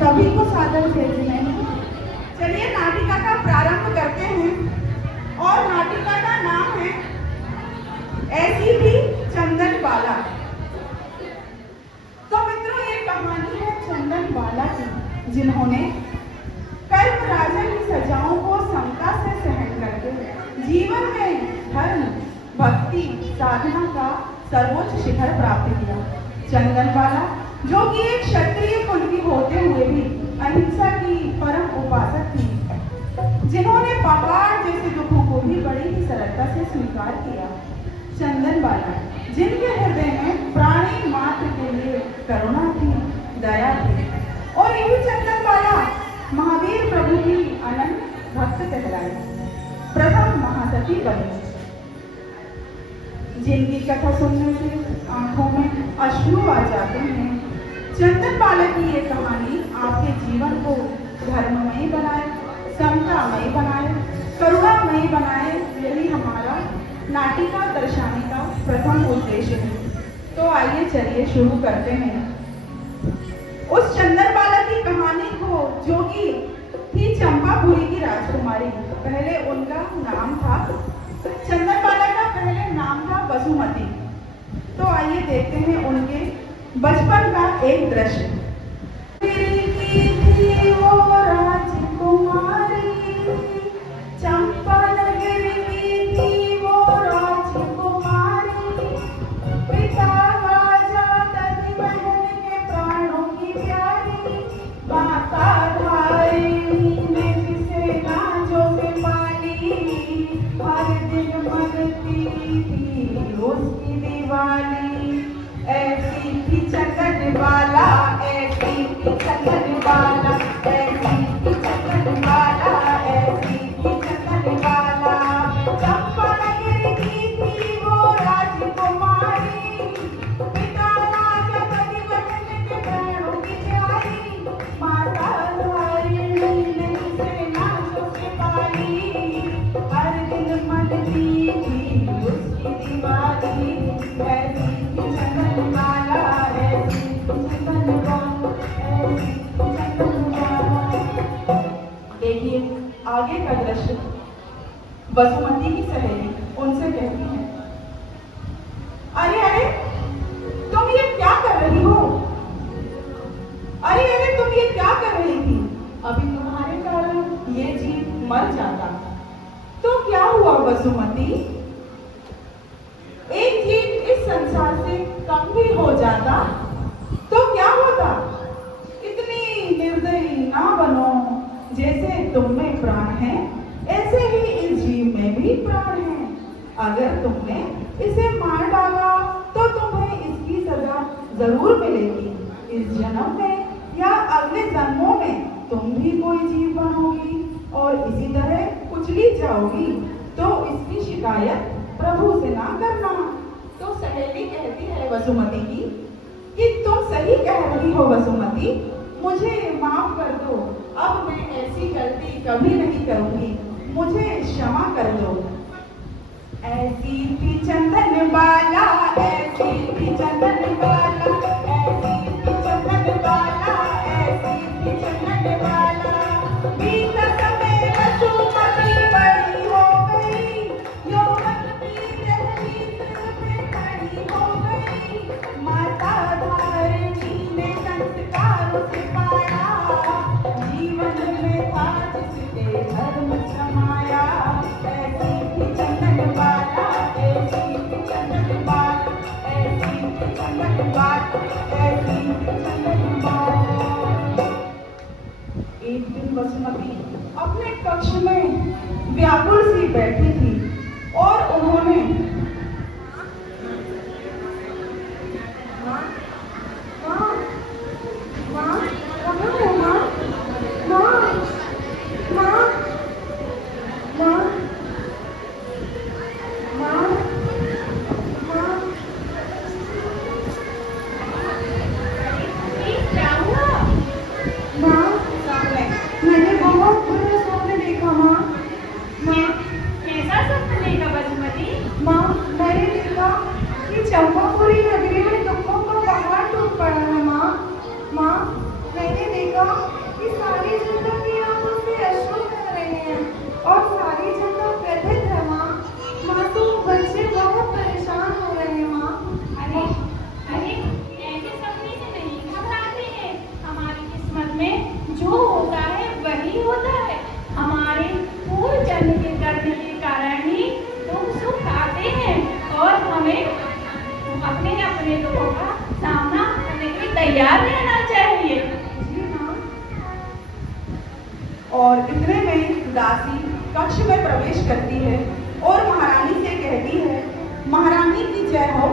सभी को सादर जय जय। चलिए नाटिका का प्रारंभ करते हैं और नाटिका का नाम है ऐसी थी चंदन बाला। तो मित्रों, ये कहानी है चंदन बाला की, जिन्होंने कल्प राजा की सजाओं को समता से सहन करके जीवन में धर्म, भक्ति, साधना का सर्वोच्च शिखर प्राप्त किया। चंदन बाला, जो कि एक क्षत्रिय कुल की होते हुए भी अहिंसा की परम उपासक थी, जिन्होंने पहाड़ जैसे दुखों को भी बड़ी ही सरलता से स्वीकार किया। चंदन बाला, जिनके हृदय में प्राणी मात्र के लिए करुणा थी, दया थी, और यही चंदन बाला महावीर प्रभु की अनंत भक्त कहलाई, प्रथम महासती बनी, जिनकी कथा सुनने से आंखों में अश्रु आ जाते हैं। चंदन बाला की ये कहानी आपके जीवन को धर्ममयी बनाए, समतामयी बनाए, करुणामयी बनाए, यही हमारा नाटिका दर्शाने का प्रथम उद्देश्य है। तो आइए चलिए शुरू करते हैं। उस चंदन बाला की कहानी को, जो कि थी चंपापुरी की राजकुमारी। पहले उनका नाम था, चंदन बाला का पहले नाम था वसुमती। तो आइए देखते हैं उनके बचपन का एक दृश्य। आगे का दृश्य, वसुमती की सहेली उनसे कहती है, अरे अरे तुम ये क्या कर रही हो? अरे अरे तुम ये क्या कर रही थी? अभी तुम्हारे कारण ये जीव मर जाता। तो क्या हुआ वसुमती? एक जीव इस संसार से कम भी हो जाता तो क्या होता? इतनी निर्दयी ना बनो। जैसे तुम में प्राण है, ऐसे ही इस जीव में भी प्राण है। अगर तुमने इसे मार डाला तो तुम्हें इसकी सजा जरूर मिलेगी। इस जन्म में या अगले जन्मों में तुम भी कोई जीव बनोगी और इसी तरह कुचली जाओगी। तो इसकी शिकायत प्रभु से ना करना। तो सहेली कहती है वसुमती की कि तुम सही कह रही हो वसुमती, मुझे माफ कर दो। अब मैं ऐसी गलती कभी नहीं करूंगी, मुझे क्षमा कर दो। ऐसी थी चंदन बाला, ऐसी थी चंदन बाला, ऐसी थी चंदन बाला, ऐसी थी चंदन बाला। बीता समय वसुमती बड़ी हो गई, यौवन की दहलीज में खड़ी हो गई। माता धारिणी ने संस्कारों से पाया, जीवन में था जिसके धर्म समाया। ऐसी थी चंदन बाला, ऐसी थी चंदन बाला, ऐसी थी चंदन बाला, ऐसी थी चंदन बाला। एक दिन वसुमती अपने कक्ष में व्याकुल सी बैठी थी और उन्होंने कैसा कि सारी जनता की आंखों से अश्रु बह रहे हैं और सारी जनता व्यथित है माँ। मासूम बच्चे बहुत परेशान हो रहे हैं माँ। अरे अरे ऐसे सपने से नहीं घबराते हैं। हमारी किस्मत में जो होता है वही होता है। हमारे पूर्व जन्म के कर्म के कारण ही दुख सुख आते हैं और हमें अपने अपने दुखों का सामना करने के लिए तैयार रहना चाहिए। जी माँ। और इतने में दासी कक्ष में प्रवेश करती है और महारानी से कहती है, महारानी की जय हो।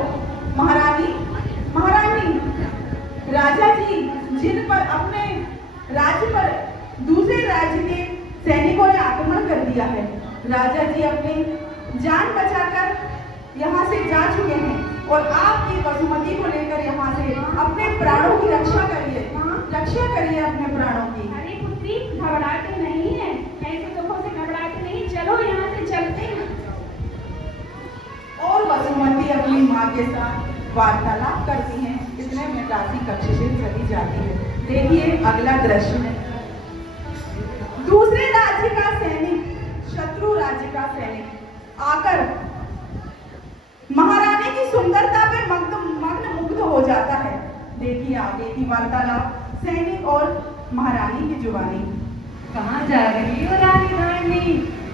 महारानी, महारानी, राजा जी जिन पर अपने राज्य पर दूसरे राज्य के सैनिकों ने आक्रमण कर दिया है, राजा जी अपनी जान बचाकर यहाँ से जा चुके हैं और आपकी वसुमती को लेकर यहाँ से अपने प्राणों की रक्षा करिए। रक्षा करिए अपने प्राणों की। अरे पुत्री, घबराते नहीं है, ऐसे दुखों से घबराते नहीं। चलो यहाँ से चलते हैं। और वसुमती अपनी माँ के साथ वार्तालाप करती हैं। इतने में दासी कक्ष से चली जाती है। देखिए अगला दृश्य। दूसरे राज्य का सैनिक, शत्रु राज्य का सैनिक आकर महारानी की सुंदरता पे मग्न मुग्ध हो जाता है। देखिए आगे की वार्तालाप सैनिक और महारानी की जुबानी। कहाँ जा रही हो रानी रानी?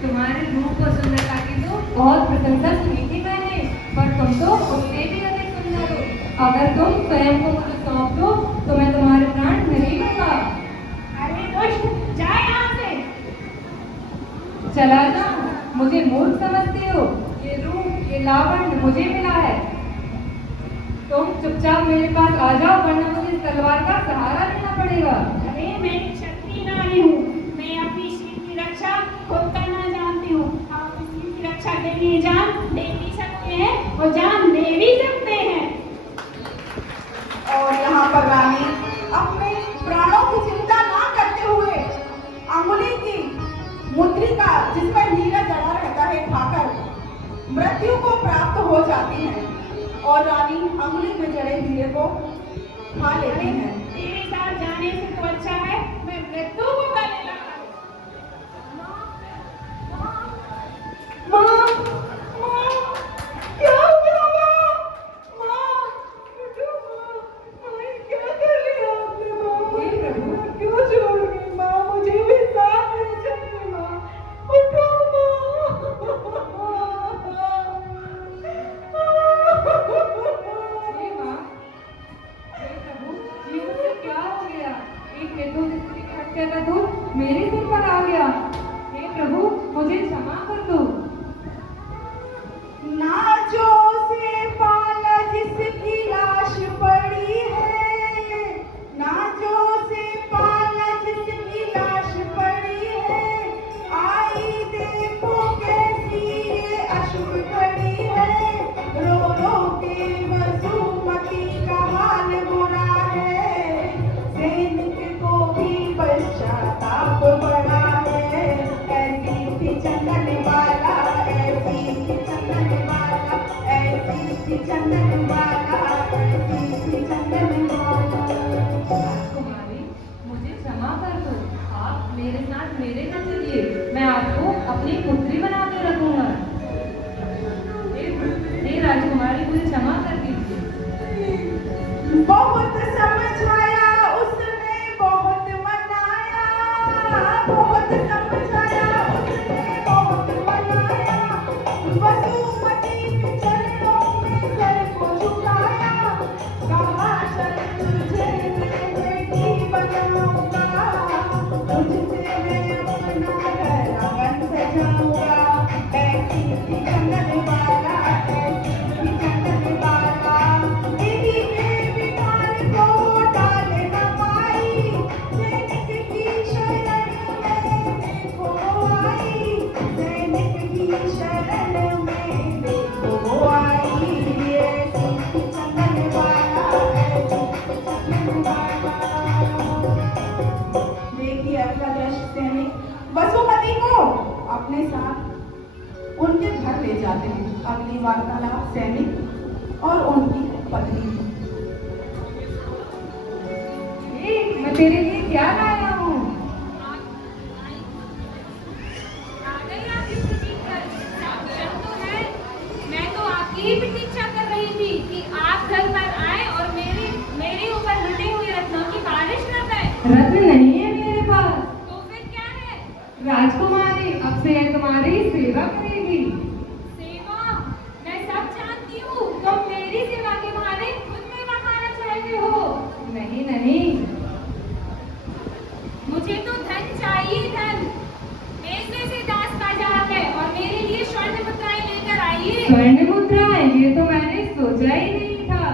तुम्हारे रूप और सुंदरता की तो बहुत प्रशंसा सुनी थी मैंने, पर तुम तो उससे भी अधिक सुंदर हो। अगर तुम स्वयं को मुझे सौंप दो तो मैं तुम्हारे प्राण नहीं लूंगा। अरे दुष्ट, जा यहाँ से। चला जा, मुझे मूर्ख समझते हो? ये रूप, ये लावण्य मुझे मिला है। तुम चुपचाप मेरे पास आ जाओ, वरना मुझे इस तलवार का सहारा लेना पड़ेगा। अरे मैं क्षत्रिय नारी हूँ, मैं अपनी शील की रक्षा खुद करना जानती हूँ। आप इस शील की रक्षा के लिए जान दे भी सकते हैं और जान दे भी सकते हैं। और यहाँ पर रानी अपने प्राणों की चिंता ना करते हुए अंगुली की मुद्रिका जिसमें हीरा जड़ा रहता है खाकर मृत्यु को प्राप्त हो जाती है और रानी अंगुली में जड़े हीरे को खा लेती है। तेरे साथ जाने से तो अच्छा है मैं मृत्यु को गले लगा। माँ, माँ, क्या हो गया माँ? माँ, उठो माँ, माँ, ये क्या कर लिया आपने माँ? हे प्रभु, क्यों छोड़ गई माँ? मुझे भी साथ ले चलिए माँ। उठो हे माँ, हे प्रभु, ये मुझसे क्या हो गया? एक निर्दोष स्त्री की हत्या का दोष मेरे सिर पर आ गया। हे प्रभु, मुझे क्षमा कर दो। नाचो से पाला जिसकी लाश पड़ी है, नाचो से पाला जिसकी लाश पड़ी है, आई देखो कैसी ये अशुभ खड़ी है, रो रो के वसुमती का हाल बुरा है, सैनिक को भी पश्चाताप बड़ा है, ऐसी थी चंदन वाला, ऐसी थी चंदन वाला, ऐसी थी चंदन वाला, ऐसी थी चंदन वाला। राजकुमारी, मुझे क्षमा कर दो। आप मेरे साथ मेरे घर चलिए, मैं आपको अपनी पुत्री बना के रखूंगा। हे राजकुमारी, मुझे क्षमा कर दीजिए। बहुत समझाया उसने, बहुत मनाया, बहुत समझाया उसने, बहुत मनाया, वसुमती के चरणों में सर को झुकाया, कहा चल तुझे मैं बेटी बनाऊंगा, तुझसे मैं अपना घर आंगन सजाऊंगा, ऐसी थी चंदन वाला, ऐसी थी चंदन वाला, दीदी के विमान को डाल न पाई, सैनिक की शरण में देखो आई, सैनिक की शरण में देखो आई, ऐसी थी चंदन वाला, ऐसी थी चंदन वाला। देखिए अगला दृश्य सैनिक वसुमती को अपने साथ उनके घर ले जाते हैं। अगली वार्तालाप सैनिक और उनकी पत्नी। मैं तेरे लिए क्या लाया रत्न नहीं है मेरे पास। तो फिर क्या है? राजकुमारी, अब से यह तुम्हारी सेवा करेगी। सेवा? मैं सब जानती हूँ, तुम मेरी सेवा के बहाने खुद मेवा खाना चाहते हो। नहीं नहीं, मुझे तो धन चाहिए, धन। ऐसे से दास बाजार है और मेरे लिए स्वर्ण मुद्राएं लेकर आइए। स्वर्ण मुद्राएं? ये तो मैंने सोचा ही नहीं था।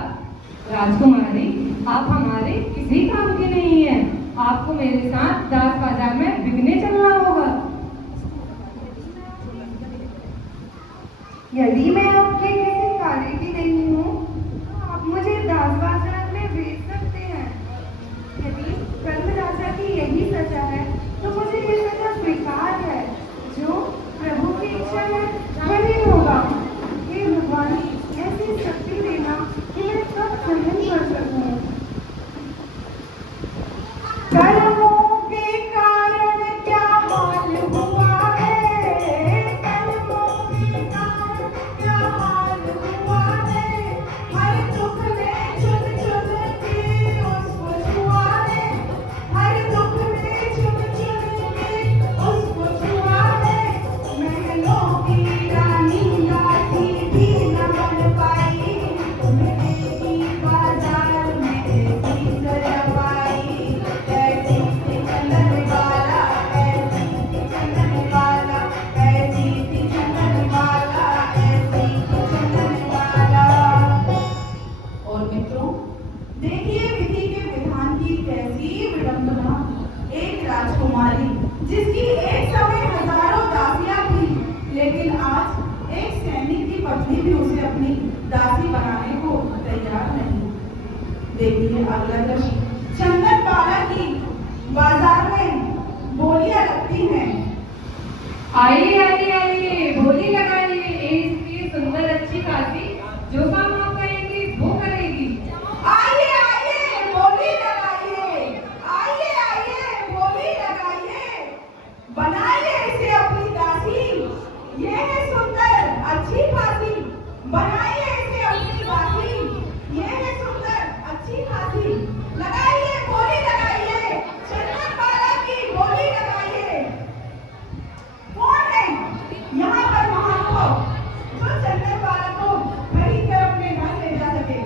राजकुमारी, आप हमारे किसी काम के नहीं हैं। आपको मेरे साथ दास बाजार में बिकने चलना होगा। यदि मैं आपके किसी कार्य की नहीं हूँ तो आप मुझे दास बाजार में भेज सकते हैं। यदि धर्मराजा की यही सजा है तो मुझे ये सजा स्वीकार है। जो प्रभु की इच्छा है वही होगा। हे भगवान, ऐसी शक्ति देना कि मैं सब सहन कर सकूं। कर्मों के कारण क्या हाल हुआ है, कर्मों के कारण क्या हाल हुआ है। हर दुख ने चुन चुन के उसको छुआ है, हर दुख ने चुन चुन के उसको छुआ है। महलों की रानी दासी भी न बन पाई, मिलेगी बाजार में ऐसी सजवाई। ऐसी थी चंदन वाला, ऐसी थी चंदन वाला, ऐसी थी चंदन वाला, ऐसी थी चंदन वाला। और मित्रों, देखिए विधि के विधान की कैसी विडंबना। एक राजकुमारी जिसकी एक समय हजारों दासियां थी, लेकिन आज एक सैनिक की पत्नी भी उसे अपनी दासी बनाने को तैयार नहीं। देखिए अगला दृश्य, चंदन वाला की बाजार में बोलियां लगती हैं। आइए आइए आइए, बोली लगाइए। इसकी सुंदर अच्छी खासी जो काम आप कहेंगी वो करेगी। आइए आइए बोली लगाइए, आइए आइए बोली लगाइए। बनाइए इसे अपनी दासी, ये है सुंदर अच्छी खासी। बनाइए इसे अपनी दासी, ये है सुंदर अच्छी खासी। लगाइए बोली लगाइए, चंदन वाला की बोली लगाइए। कौन है यहाँ पर महानुभाव जो चंदन वाला को खरीद कर अपने घर ले जा सके?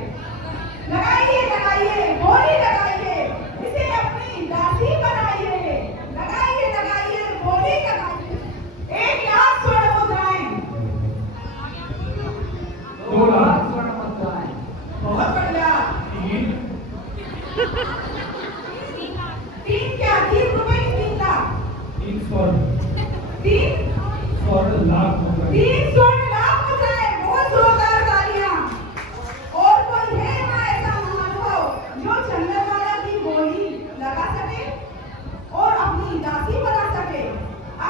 लगाइए लगाइए बोली लगाइए, इसे अपनी दासी बनाइए। लगाइए लगाइए बोली लगाइए। 1,00,000 स्वर्ण मुद्राएं। 2,00,000 स्वर्ण मुद्राएं। बहुत बढ़िया। 3 तीन क्या? 3 रुपए की 3 लाख? 3 स्वर्ण 3 लाख मुद्राएं। 3 स्वर्ण लाख मुद्राएं। बहुत जोरदार तालियां। और कोई है यहाँ ऐसा महानुभाव जो चंदन वाला की बोली लगा सके और अपनी दासी बना सके?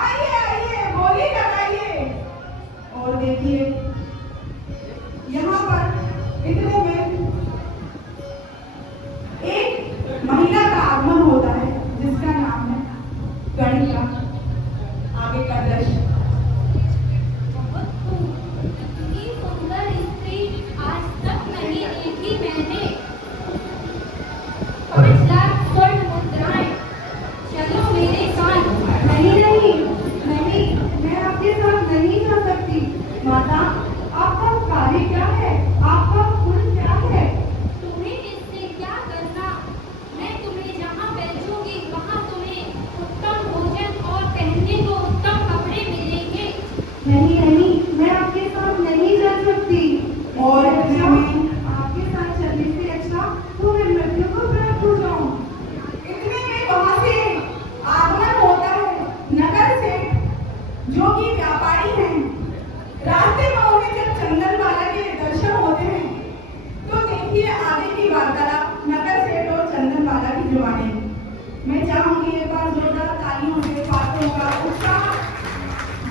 आइए आइए बोली लगाइए। और देखिए यहाँ पर इतने में एक महिला का आगमन होता है जिसका नाम है गणिका। आगे का दृश्य, इतनी सुंदर स्त्री आज तक नहीं देखी मैंने। 5,00,000 स्वर्ण मुद्राएं। चलो मेरे साथ। नहीं नहीं नहीं, मैं आपके साथ नहीं जा सकती। माता, आपका कार्य क्या है? आपका कुल क्या है? तुम्हें इससे क्या करना? मैं तुम्हें जहाँ भेजूंगी वहाँ तुम्हें उत्तम भोजन और पहनने को उत्तम कपड़े मिलेंगे। नहीं नहीं, मैं आपके साथ नहीं जा सकती। और अच्छा, इतने आपके साथ चलने से अच्छा तो मैं मृत्यु को प्राप्त हो जाऊं। में वहां से आगमन होता है नगर से, जो कि व्यापारी हैं। रास्ते में उन्हें जब चंदन वाला के दर्शन होते हैं तो देखिए आगे की वार्तालाप नगर सेठ और चंदन वाला की जुबानी। मैं चाहूंगी एक बार जोरदार तालियों से बातों का उत्साह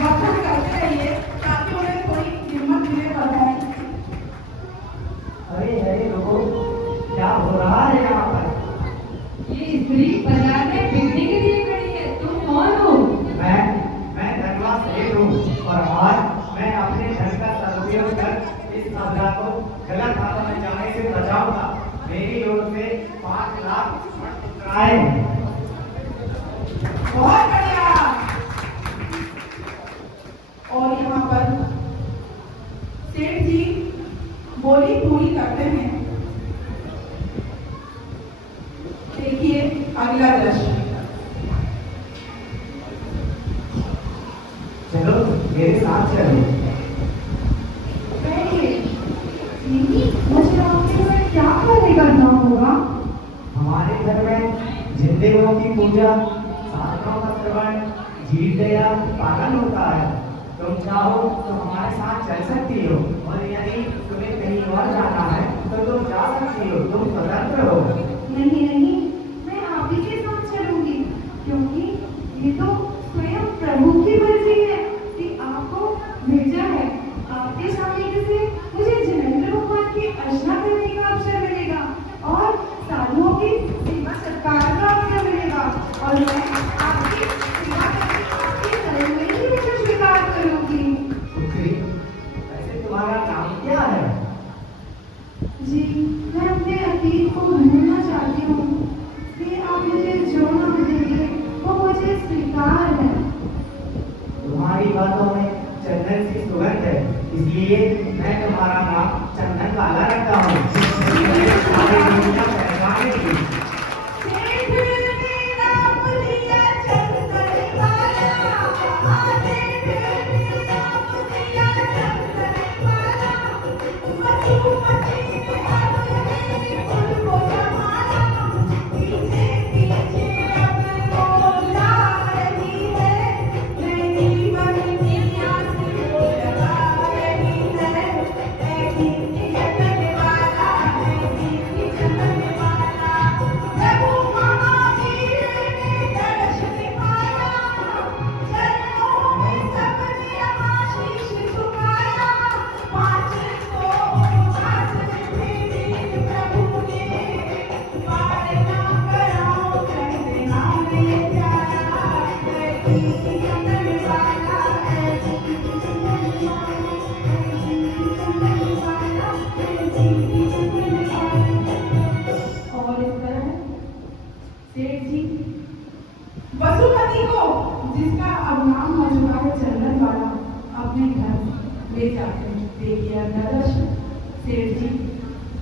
वर्धन करते रहिए ताकि उन्हें थोड़ी हिम्मत मिले बढ़ाने। अरे अरे लोगों, क्या हो रहा है यहाँ पर? ये स्त्री बाजार में बिकने के लिए खड़ी है। तुम कौन हो? मैं धनवा सेठ हूँ और आज मैं अपने धन का सदुपयोग कर इस महिला को गलत हाथों में जाने से बचाऊंगा। मेरी ओर से 5,00,000 स्वर्ण मुद्राएं। साथ चलो। बैठिए। दीदी, मुझे आपके साथ क्या कार्य करना होगा? हमारे घर में जिन देवों की पूजा, शास्त्रों का श्रवण, जीव दया पालन होता है। तुम चाहो तो हमारे साथ चल सकती हो, और यदि तुम्हें कहीं और जाना है तो तुम जा सकती हो, तुम स्वतंत्र हो। नहीं नहीं, मैं आप ही के साथ चलूंगी, क्योंकि ये तो स्वयं प्रभु की मर्जी है कि आपको भेजा है। आपके सामने से मुझे जिनेंद्र भगवान की अर्चना करने का अवसर मिलेगा और साधुओं की सेवा सत्कार का अवसर मिलेगा, और मैं आपकी सेवा करके आपके शरण में ही मुझे स्वीकार करूंगी। पुत्री, वैसे तुम्हारा नाम क्या है? जी, मैं अपने अतीत को भूलना चाहती हूँ, इसलिए आप मुझे जो नाम देंगे वो मुझे स्वीकार है। तुम्हारी बातों में चंदन की सुगंध है, इसलिए मैं तुम्हारा नाम चंदन वाला रखता हूँ। तुम्हारी दुनिया पहचाने की। और इस तरह सेठ जी वसुमती को, जिसका अब नाम हो चुका है चंदन वाला, अपने घर ले जाते हैं। देखिए अंदर सेठ जी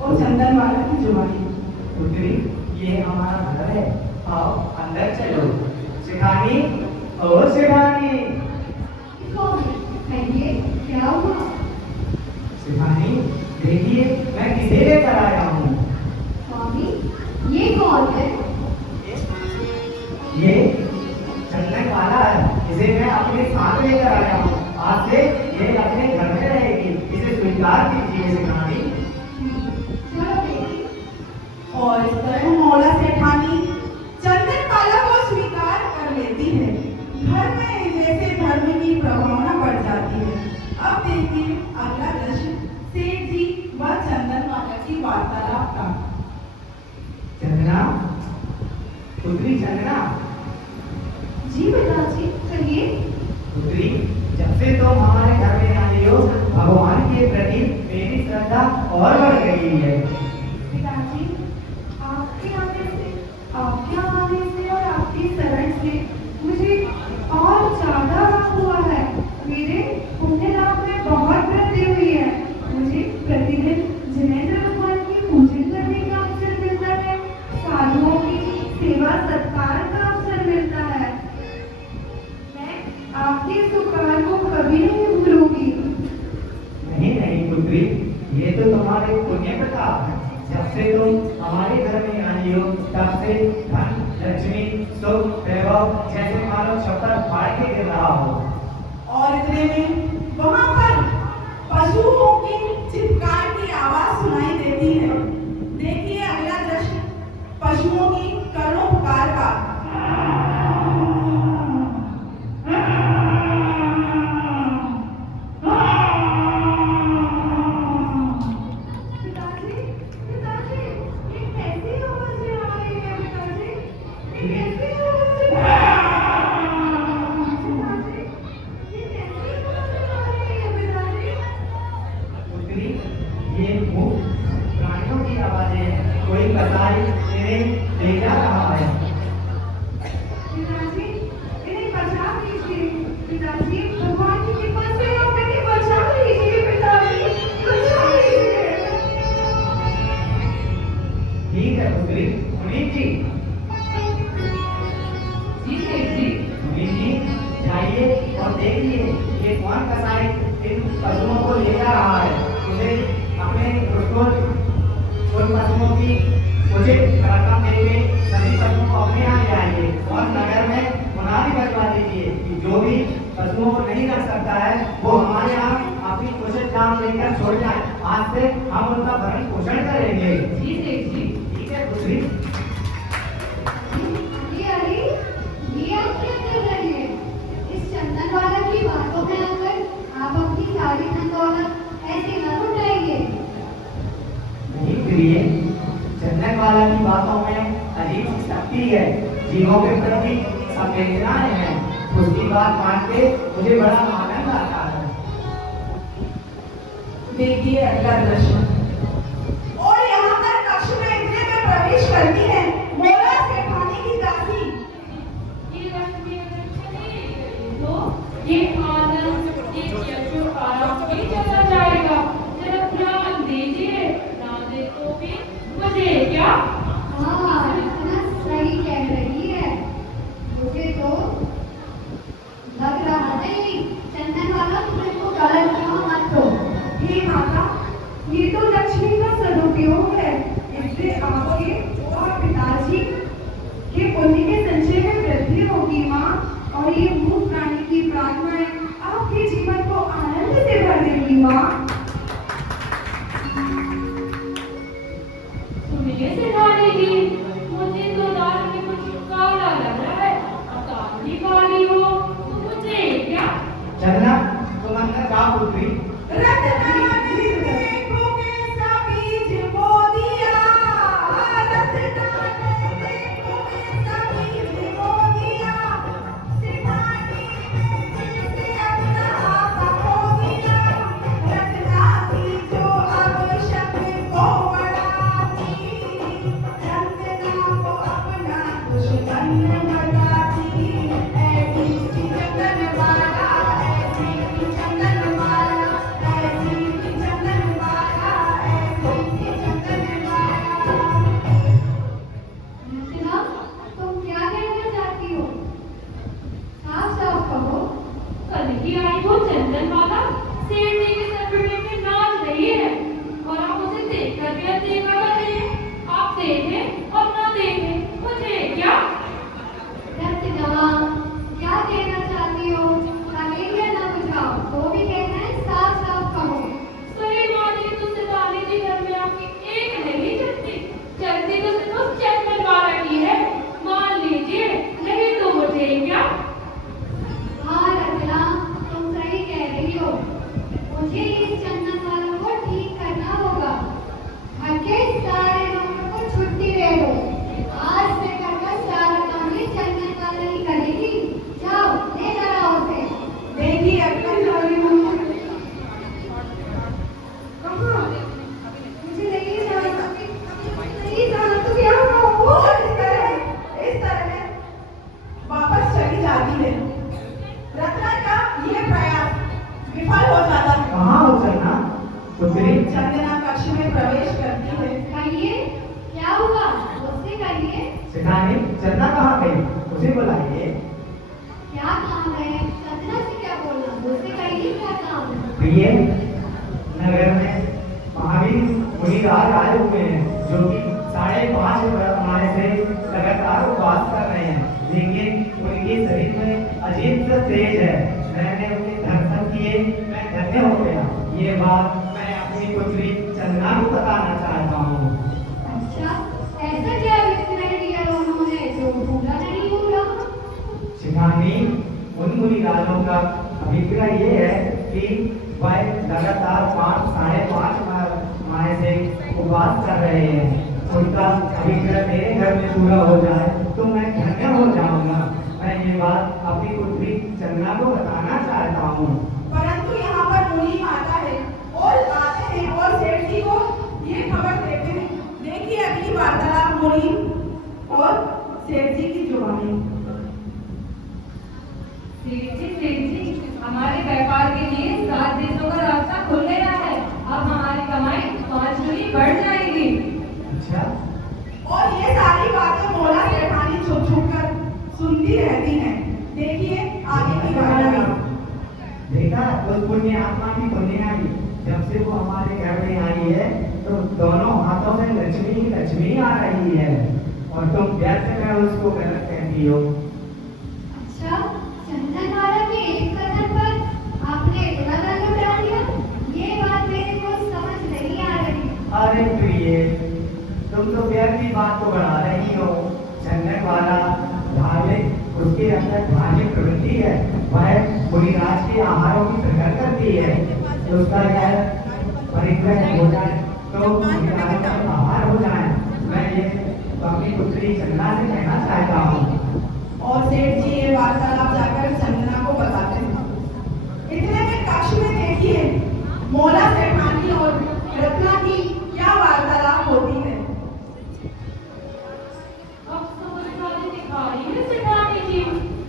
और चंदन वाला की जुबानी। पुत्री, ये हमारा घर है, आओ अंदर चलो। शिखानी, ओ शिखानी। कौन है ये? क्या हुआ? शिखानी, देखिए मैं किसे लेकर आया हूँ। स्वामी, ये कौन है? ये चंदन वाला है, इसे मैं अपने साथ लेकर आया हूँ। आज से ये अपने घर में रहेगी, इसे स्वीकार कीजिए शिखानी। चलो बेटी। और इस तरह मौला सेठानी चंदन वाला को स्वीकार कर लेती है। घर में जैसे धर्म की प्रभावना बढ़ जाती है। अब देखिए अगला दृश्य सेठ जी व चंदन वाला की वार्तालाप का। चंदना, पुत्री चंदना। जी पिताजी, कहिए। पुत्री, जब से तुम हमारे घर में आई हो, भगवान के प्रति मेरी श्रद्धा और बढ़ गई है। पिताजी, आपके आने से और आपकी शरण से मुझे और ज्यादा लाभ हुआ है। मेरे पुण्य लाभ में बहुत वृद्धि हुई है। मुझे प्रतिदिन जिनेंद्र भगवान की पूजन करने का अवसर मिलता है, साधुओं की सेवा सत्कार का अवसर मिलता है। मैं आपके इस उपकार को कभी नहीं भूलूंगी। नहीं नहीं पुत्री, ये तो तुम्हारे पुण्य प्रताप है। जब से तुम हमारे घर में आई हो, तब से धन, लक्ष्मी, सुख, वैभव जैसे मानो छप्पर फाड़ के गिर रहा हो। और इतने में वहां पर पशुओं की चित्कार की आवाज सुनाई देती है। देखिए अगला दृश्य पशुओं की करुण पुकार का। पिताजी, पिताजी, ये कैसी आवाजें आ रही हैं पिताजी? ये कैसी आवाजें आ रही हैं? पिताजी, ये कैसी आवाजें आ रही हैं पिताजी? पुत्री, ये भूत प्राणियों की आवाजें हैं। कोई कसाई इन्हें ले जा रहा है। पिताजी, इन्हें बचा लीजिए। पिताजी, भगवान की कृपा से आप इन्हें बचा लीजिए। पिताजी, बचा लीजिए। ठीक है पुत्री। पुनीत जी, जी सेठ जी। पुनीत जी, जाइए और देखिए ये ये कौन कसाई इन पशुओं को ले जा रहा है? मुझे अपने उसको उन पशुओं की उचित रकम देके सभी पशुओं को अपने यहाँ ले आइए और नगर में मुनादी बजवा दीजिए कि जो भी पशुओं को नहीं रख सकता है वो हमारे यहाँ अपनी उचित दाम लेकर छोड़ जाए। आज से हम उनका भरण पोषण करेंगे। जी सेठ जी। ठीक है पुत्री। अरे ये आप क्या कर रहे हैं? इस चंदन वाला की बातों में आकर आप अपनी सारी धन दौलत ऐसे न उठाइए। नहीं प्रिय, चंदन वाला की बातों में अजीब शक्ति है, जीवों के प्रति संवेदनाएं हैं। उसकी बात मान के मुझे बड़ा आनंद आता है। देखिए अगला दृश्य। और यहाँ पर कक्ष में इतने में प्रवेश करती है मोला सेठानी की दासी। ये लक्ष्मी अगर चली गई तो ये आनंद एक यशो आराम भी चला जाएगा। जरा ध्यान दीजिए, ना दे तो भी मुझे क्या। हाँ, इतना सही कह रही है। मुझे तो लग रहा है ये चंदन वाला तुम्हें को गलत क्यों मत हो। हे माता, ये तो लक्ष्मी का सदुपयोग है। इससे आपके और पिताजी के पुण्य के संचय में वृद्धि होगी माँ, और ये मूक प्राणी की प्रार्थनाएं आपके जीवन को आनंद से भर देंगी माँ। सुनिए सेठानी जी, मुझे तो दाल में कुछ काला लग रहा है। दाल भी काली हो तो मुझे क्या। चलना तुम अंदर जाओ पुत्री। रचना, तुम क्या कहना चाहती हो? साफ साफ कहो। कल की आई वो चंदन वाला सेठ जी के सर पे बैठ के नाच रही है, और आप उसे देखकर भी अनदेखा कर रहे हैं। आप देखें और ना देखें मुझे क्या। रचना, क्या कहना चाहती हो? हमें ना बुझाओ, तो भी कहना है साफ साफ कहो। सही मानिए तो सितारे जी घर में आपकी एक नहीं चलती। चलती तो सिर्फ उस चंदन वाला की है। मान लीजिए, नहीं तो मुझे क्या। हाँ रचना, तुम सही कह रही हो। मुझे इस चंदन वालों को ठीक करना होगा। घर के सारे लोगों को छुट्टी दे दो। आज से कर सारा काम ये चंदन वाला ही करेगी। जाओ, ले जाओ उसे। देखिए अगला कहाँ? मुझे नहीं जाना। नहीं जाना तो क्या होगा? वो इस तरह वापस चली जाती है। रत्ना का ये प्रयास विफल हो जाता है। कहाँ हो चलना पुत्री? चंदना कक्ष में प्रवेश करती है। कहिए, क्या हुआ? मुझसे कहिए। सेठानी, चलना कहाँ गई? उसे बुलाइए। क्या काम है? चंदना से क्या बोलना? मुझसे कहिए क्या काम है? प्रिय, नगर में महावीर मुनिराज आए हुए हैं, जो कि 5.5 माह से लगातार उपवास कर रहे हैं, लेकिन उनके शरीर में अजीब सा तेज है। मैंने उन्हें दर्शन किए, मैं धन्य हो गया। ये बात मैं अपनी पुत्री चंदना को बताना चाहता हूँ। अच्छा, ऐसा क्या विक्रय किया उन्होंने जो पूरा नहीं हुआ? शिखानी, उन मुनिराजों का अभिप्राय ये है कि वह लगातार 5.5 माह से उपवास कर रहे हैं। उनका अभिप्राय मेरे घर में पूरा हो जाए तो मैं धन्य हो जाऊंगा। मैं ये बात अपनी पुत्री चंदना को बताना चाहता हूँ। परंतु यहाँ पर मुनि माता है और आते हैं और सेठ जी को ये खबर देते हैं। देखिए अगली वार्तालाप मुनि और सेठ जी की जुबानी। सेठ जी, हमारे व्यापार के लिए 7 देशों का रास्ता खुल गया है। अब हमारी कमाई 5 गुनी बढ़ जाएगी। अच्छा, और ये सारी बातें मोला सेठानी छुप छुप कर सुनती रहती हैं। देखिए आगे की वार्तालाप। देखा देखा उस पुण्य आत्मा की पुण्य आई, जब से वो हमारे घर में आई है तो दोनों हाथों से लक्ष्मी ही लक्ष्मी आ रही है, और तुम व्यर्थ में उसको गलत कहती हो। अच्छा, चंदनवाला के एक कदम पर आपने इतना दंड उठा दिया? ये बात मेरे को समझ नहीं आ रही। अरे प्रिय, तुम तो व्यर्थ की बात को बढ़ा रही हो। चंदनवाला धार्मिक, उसके अंदर धार्मिक प्रवृत्ति है, वह मुनिराज के आहारों की प्रकट करती है, तो उसका क्या परिग्रह हो जाए तो मुनिराज का आहार हो जाए। मैं ये अपनी पुत्री चंदना से कहना चाहता हूँ। और सेठ जी ये वार्तालाप जाकर चंदना को बताते हैं। इतने में कक्ष में देखिए मोला सेठानी और रत्ना की क्या वार्तालाप होती है। अब समझदारी दिखा रही है सेठानी जी,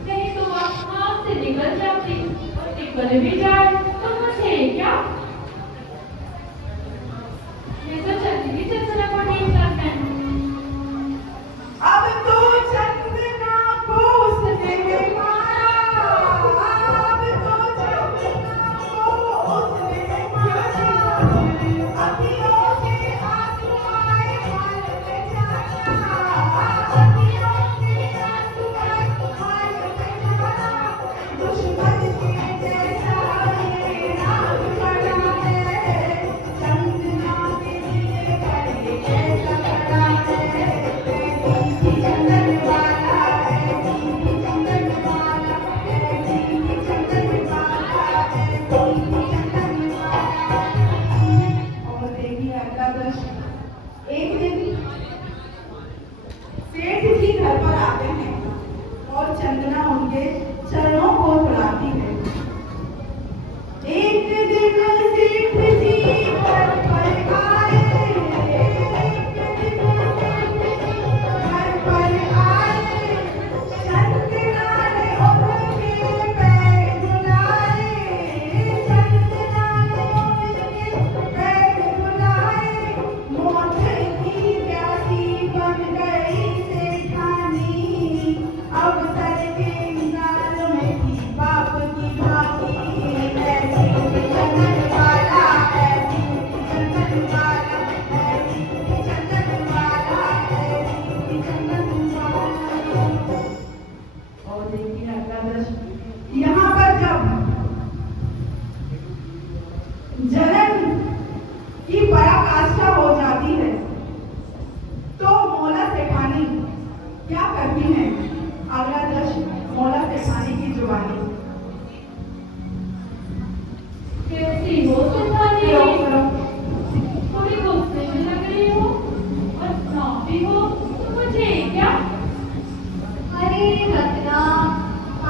नहीं तो आप हाथ से निकल जाती, और निकल भी जाए तो मुझे क्या? मैं तो चली भी चंदना को ठीक करते हैं। अब तो चंदना को उसने मारा, अब तो चंदना को उसने मारा, अखियों से आंसू आए हाल में जाना, अखियों से आंसू आए हाल में जाना, दुश्मन के जैसा ये राग बना है, चंदना के लिए करे ऐसा बना है, चंदनवाला है, चंदनवाला है, चंदनवाला है, चंदनवाला। और देखिए अगला दृश्य। एक दिन सेठ जी घर पर आते हैं और चंदना उनके चरणों को बुलाती है। एक दिन सेठ जी घर पर आए, एक दिन घर पर आए, चंदना ने उनके पैर धुलाए, चंदना ने उनके पैर धुलाए, मौत की प्यासी बन गई सेठानी, अब सर के नाल में थी बाप की भागी, ऐसी चंदनवाला, ऐसी चंदनवाला, ऐसी चंदनवाला, ऐसी चंदनवाला। और देखिए अगला दृश्य। यहाँ पर जब जलन की पराकाष्ठा हो जाती है तो मोला सेठानी क्या करती है? अगला दृश्य मोला सेठानी की जुबानी। कैसी हो सेठानी जी? थोड़ी गुस्से में लग रही हो, और ना भी हो तो मुझे क्या? अरे रत्ना,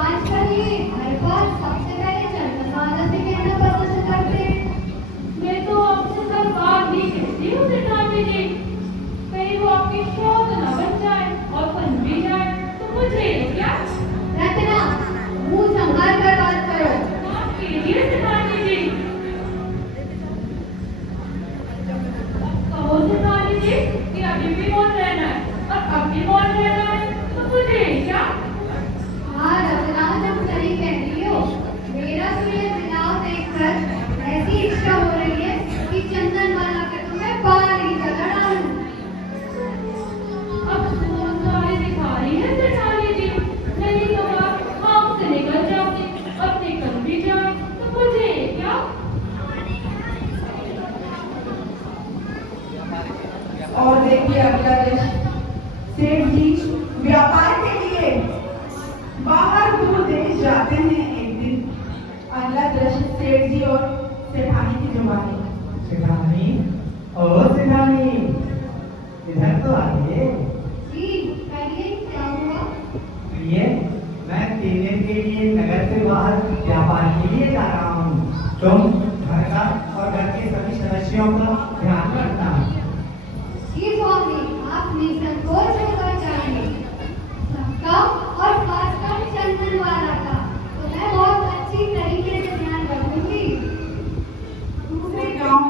आजकल ये हर बार सबसे पहले चंदनवाला से कहना पसंद करते हैं। मैं तो आपसे हर बात ही कहती हूँ सेठानी जी, कहीं वो आपकी शौक न बन जाए, और बन भी जाए तो मुझे क्या? रत्ना, मुंह संभाल कर बात करो। माफ कीजिए सेठानी जी। कहो सेठानी जी कि अभी भी मौन रहना है, और अब भी मौन रहना है तो मुझे क्या? हाँ रत्ना, तुम सही कहती हो। मेरा तो ये मिलाव देखकर ऐसी इच्छा हो रही है कि चंदनवाला के तुम्हें बाहर ही जला डालूं। अब समझदारी दिखा रही है सेठानी जी, नहीं तो आप हाथ से निकल जाती, और निकल भी जाए तो मुझे क्या? और देखिए अगला दृश्य। सेठ जी व्यापार के लिए बाहर दूर देश जाते हैं एक दिन। अगला दृश्य सेठ जी और सेठानी की जुबानी। सेठानी, ओ सेठानी, इधर तो आइए। जी कहिए, क्या हुआ? प्रिय, मैं 3 दिन के लिए नगर से बाहर व्यापार के लिए जा रहा हूँ। तुम घर का और घर के सभी सदस्यों का ध्यान रखना। जी स्वामी, आप निसंकोच होकर जाएंगे। सबका और खासकर चंदनवाला का तो मैं बहुत अच्छी तरीके से ध्यान रखूंगी। दूसरे गांव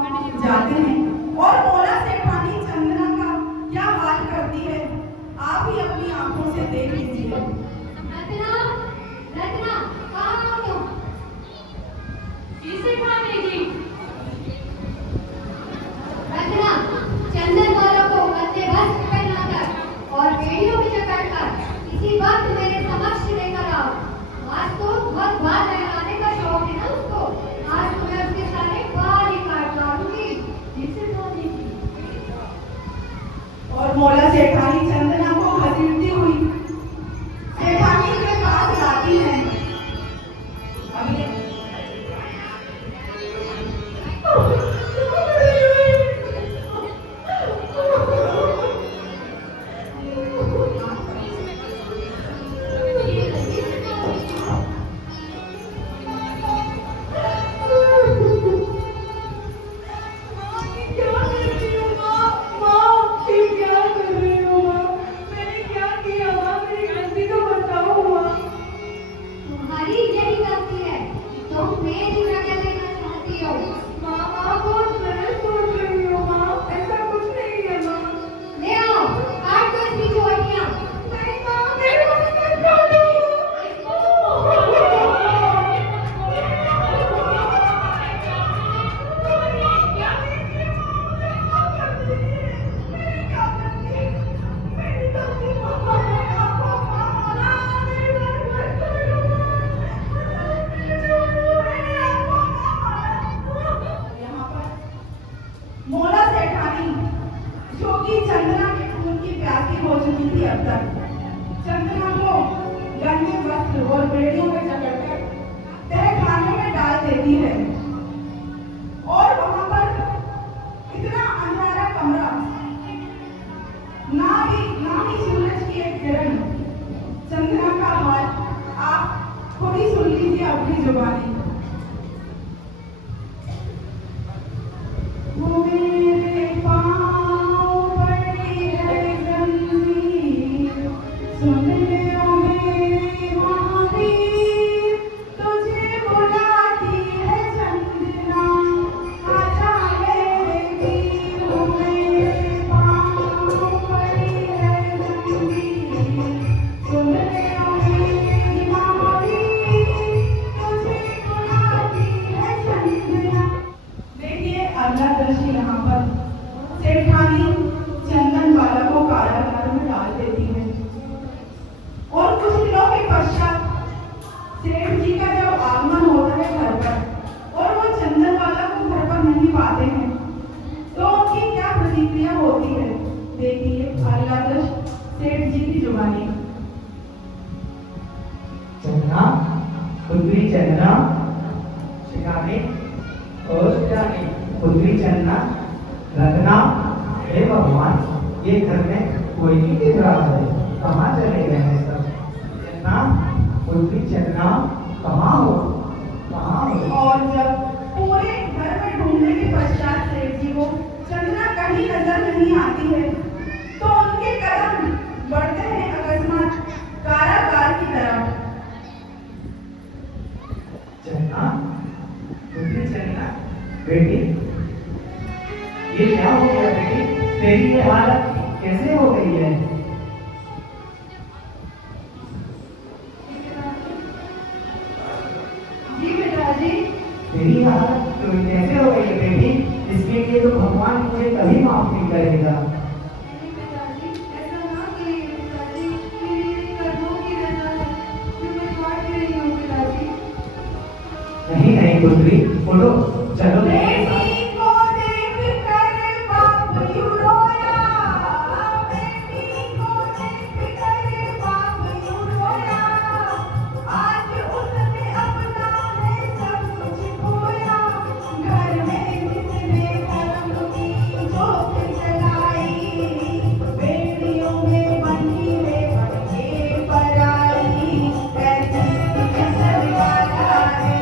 जाते हैं और मोला सेठानी चंदना का क्या हाल करती है आप ही अपनी आंखों से देख लीजिए। रत्ना, रत्ना, कहाँ हो तुम? की जुबानी। वो मेरे पाँव पड़ी है गंदी, सुन ले ओ मेरे महावीर, तुझे बुलाती है चंदना, आजा मेरे वीर। वो मेरे पाँव पड़ी है गंदी, सुन ले ओ मेरे महावीर, तुझे बुलाती है चंदना। देखिए अगला दृश्य यहाँ पर सेठानी चंदन वाला को कारागार में डाल देती है और कुछ दिनों के पश्चात सेठ जी का जब आगमन होता है घर पर और वो चंदन वाला को घर पर नहीं पाते हैं तो उनकी क्या प्रतिक्रिया होती है। देखिए अगला दृश्य सेठ जी की जुबानी। चंदना, पुत्री चंदना, शिकानी और शिकानी, पुत्री चंदना, रत्ना, हे भगवान, ये घर में कोई नहीं दिख रहा है, कहाँ चले गए हैं सब? चंदना, पुत्री चंदना, कहाँ हो? कहाँ हो? और जब पूरे घर में ढूंढने के पश्चात सेठ जी को चंदना कहीं नजर नहीं आती है तो उनके कदम बढ़ते हैं अकस्मात कारागार की तरफ। चंदना, पुत्री चंदना, बेटी, ये क्या हो गया बेटी? तेरी ये हालत कैसे हो गई है? जी पिताजी। तेरी हालत कैसे हो गई है बेटी? इसके लिए तो भगवान मुझे कभी माफ नहीं करेगा। नहीं पिताजी, ऐसा ना कहिए पिताजी, मेरे कर्मों की रजा है जो मैं काट रही हूँ पिताजी। नहीं नहीं पुत्री, उठो, चलो मेरे साथ। बेटी को देख कर बाप यूं रोया, बेटी को देख कर बाप यूं रोया, आज उसने अपना है सब कुछ खोया, घर में जिसने धर्म की जोत जलाई, बेड़ियों में बंधी है बनके पराई, ऐसी चंदन वाला है,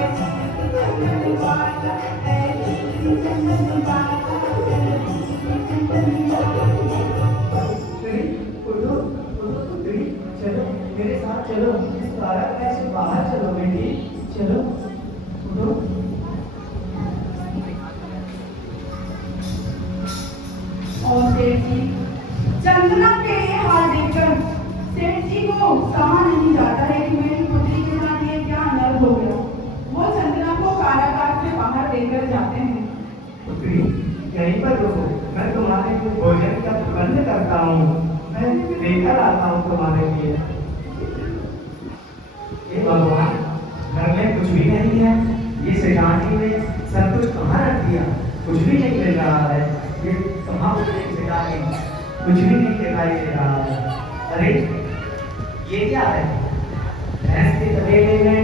चंदन वाला है, चंदन वाला है, चंदन वाला है। पुत्री, उठो, उठो पुत्री, चलो मेरे साथ चलो, इस कारागृह से बाहर चलो बेटी, चलो, उठो। और सेठ जी चंदना के ये हाल देखकर सेठ जी को सहा नहीं जाता है कि मेरी पुत्री के साथ ये क्या अनर्थ हो गया। वो चंदना को कारागार से बाहर लेकर जाते हैं। पुत्री, यहीं पर रुको, मैं तुम्हारे लिए भोजन का प्रबंध करता हूँ, मैं लेकर आता हूँ तुम्हारे लिए। हे भगवान, घर में कुछ भी नहीं है, ये सेठानी ने सब कुछ कहाँ रख दिया? कुछ भी नहीं मिल रहा है, ये कहाँ उतरी सेठानी? कुछ भी नहीं दिखाई दे रहा है। अरे ये क्या है? भैंस के तबेले में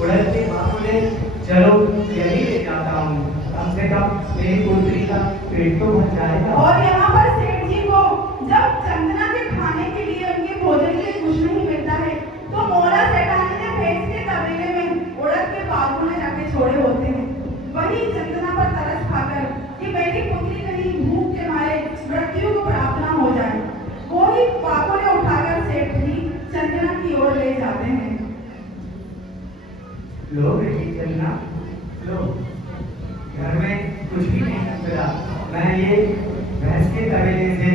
उड़द के बाकुले, चलो यही ले जाता हूँ, कम से कम मेरी पुत्री का पेट तो भर जाएगा। और यहाँ पर सेठ जी को जब चंदना के खाने के लिए उनके भोजन के लिए कुछ नहीं मिलता है तो मोरा सेठानी ने भैंस के तबेले में उड़द के बाकुले रखे छोड़े होते हैं। वही चंदना पर तरस खाकर कि मेरी पुत्री कहीं भूख के मारे मृत्यु को प्राप्त न हो जाए, वो ही बाकुले उठाकर सेठ जी चंदना की ओर ले जाते हैं। लो बेटी चलना, लो, घर में कुछ भी नहीं मिला, मैं ये भैंस के तबेले से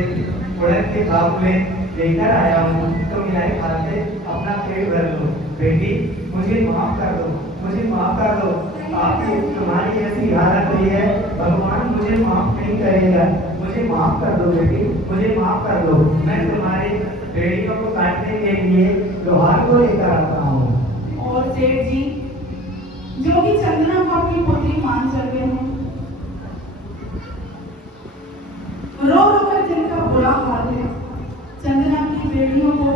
उड़द के बाकुले लेकर आया हूँ, तुम यही खाते अपना पेट भर लो। बेटी मुझे माफ कर दो, मुझे माफ कर दो, आपकी तुम्हारी ऐसी हालत हुई है, भगवान मुझे माफ नहीं करेगा, मुझे माफ कर दो बेटी, मुझे माफ कर दो। मैं तुम्हारे बेटियों को काटने के लिए लोहार को लेकर आता हूँ। और सेठ जी जो कि चंदना को अपनी पुत्री मान चल गए हैं, रो रो कर जिनका बुरा हाल है, चंदना की बेटियों को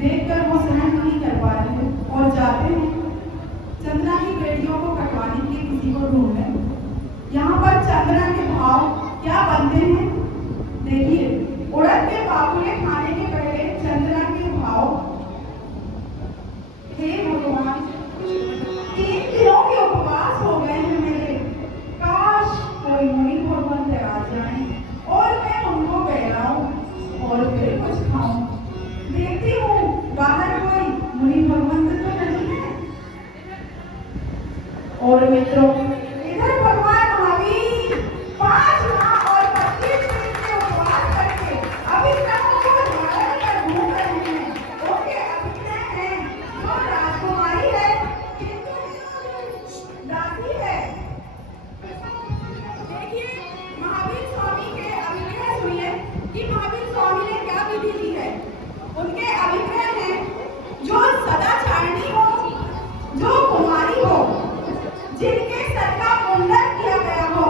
देखकर वो सहन नहीं कर पा रहे हैं और जाते हैं चंदना की बेटियों को कटवाने के लिए किसी को ढूंढने। यहाँ पर चंदना के भाव क्या बनते हैं देखिए। उड़द के बाकुले खाने के पहले चंदना के भाव, हे भगवान और मित्रों, इधर भगवान महावीर 5 माह और 25 दिन के उपवास करके अभिक्रमों को धारण कर घूम रहे हैं। उनके अभिक्रम हैं जो राजकुमारी है किंतु दासी है। देखिए महावीर स्वामी के अभिक्रम सुनिए कि महावीर स्वामी ने क्या विधि दी है। उनके अभिक्रम हैं जो सदाचारिणी हो, जो कुमारी हो, जिनके सर का मुंडन किया गया हो,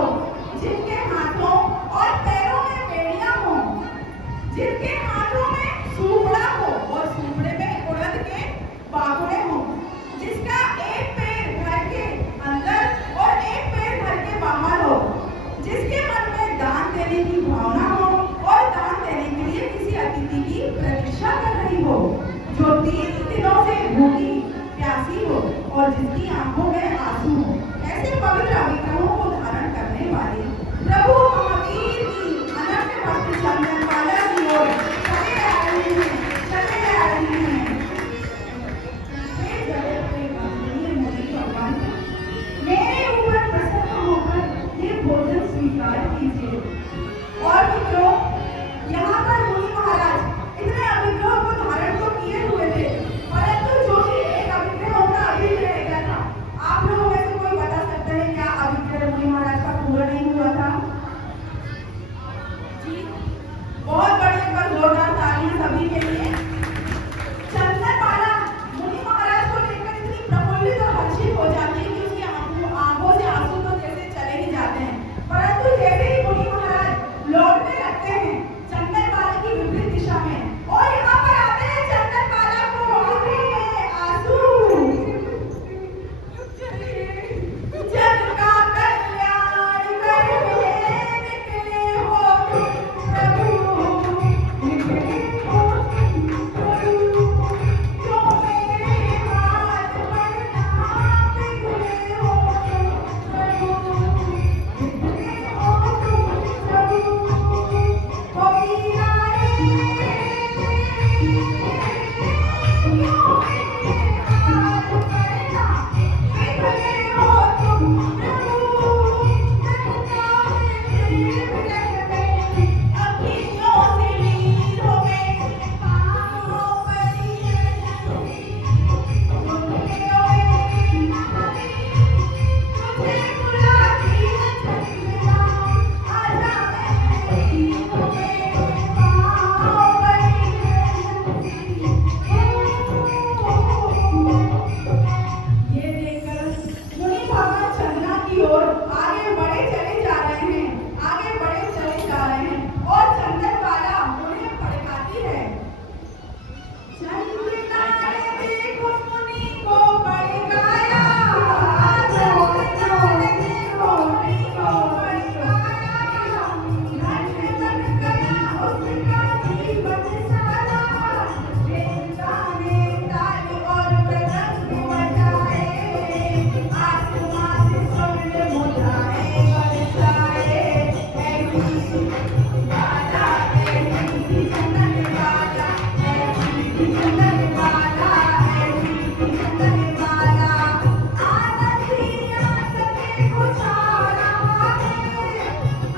जिनके हाथों और पैरों में बेड़ियां हो, जिनके हाथों में सूपड़ा हो और सूपड़े में उड़द के बागुड़े हो, जिसका एक पैर घर के अंदर और एक पैर घर के बाहर हो, जिसके मन में दान देने की भावना हो और दान देने के लिए किसी अतिथि की प्रतीक्षा कर रही हो, जो 3 दिनों से भूखी प्यासी हो और जिसकी आंखों में आंसू हो। ऐसे पवित्र अभिक्रमों को धारण करने वाले प्रभु महावीर की अनन्य भक्ति चंदनवाला की ओर चले आ रहे हैं, चले आ रहे हैं। हे जगत के वंदनीय मुनि भगवान, मेरे ऊपर प्रसन्न होकर ये भोजन स्वीकार कीजिए। और मित्रों, यहाँ पर मुनि महाराज इतने अभिक्रमों को धारण तो किए हुए थे, परंतु जो भी एक अभिक्रम उनका अभी रह गया था। आप लोगों में से कोई बता सकते हैं क्या अभिक्रम मुनि महाराज का पूरा नहीं हुआ था? जी, बहुत बढ़िया, पर जोरदार तालियां सभी के लिए। चंदनबाला मुनि महाराज को लेकर इतनी प्रफुल्लित और हर्षित हो जाती है कि उसकी आंखों से आंसू तो जैसे चले ही जाते हैं, परंतु जैसे ही मुनि महाराज लौटने लगते हैं चंदनबाला की विपरीत दिशा में और यहाँ पर आते हैं चंदनबाला को आंखें में आंसू। जग का कल्याण करने निकले हो तुम प्रभु, निकले हो तुम प्रभु, जो मेरे हाथ पर नाम निकले हो तुम प्रभु, निकले हो तुम प्रभु। कोई आए ये देखकर मुनि भगवान चंद्रमा की ओर आगे बढ़े चले जा रहे हैं, आगे बढ़े चले जा रहे हैं और चंदनबाला उन्हें भड़काती है। चंद्रतारे देखो मुनि को भड़काया, चंद्रतारे देखो मुनि को भड़काया, धन्य बन गया उसका जीवन सारा। देवता ने ताली और मृदंग बजाए, आसमां से स्वर्ण मुद्राएं बरसाए। ऐसी बाला, ऐसी चंदनबाला, ऐसी चंदनबाला, ऐसी चंदनबाला। आनंद ही आनंद को छा रहा है,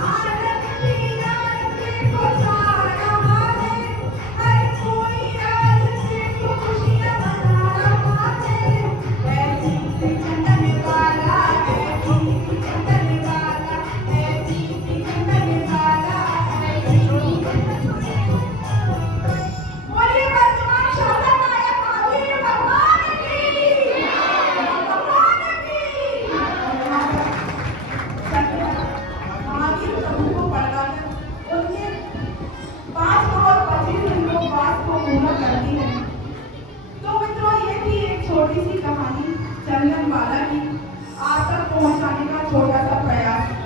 आनंद ही आनंद को छा रहा है। हर कोई आज से खुशियां मना रहा है। ऐसी चंदनबाला, ऐसी चंदनबाला, ऐसी चंदनबाला, ऐसी। बोलिए वर्तमान शासन नायक महावीर भगवान की, भगवान की। महावीर प्रभु को पढ़ाकर उनके 5 और 25 दिन को उपवास को पूरा करती है। तो मित्रों, ये थी एक छोटी सी कहानी चंदनबाला की, आप तक पहुंचाने का छोटा सा प्रयास।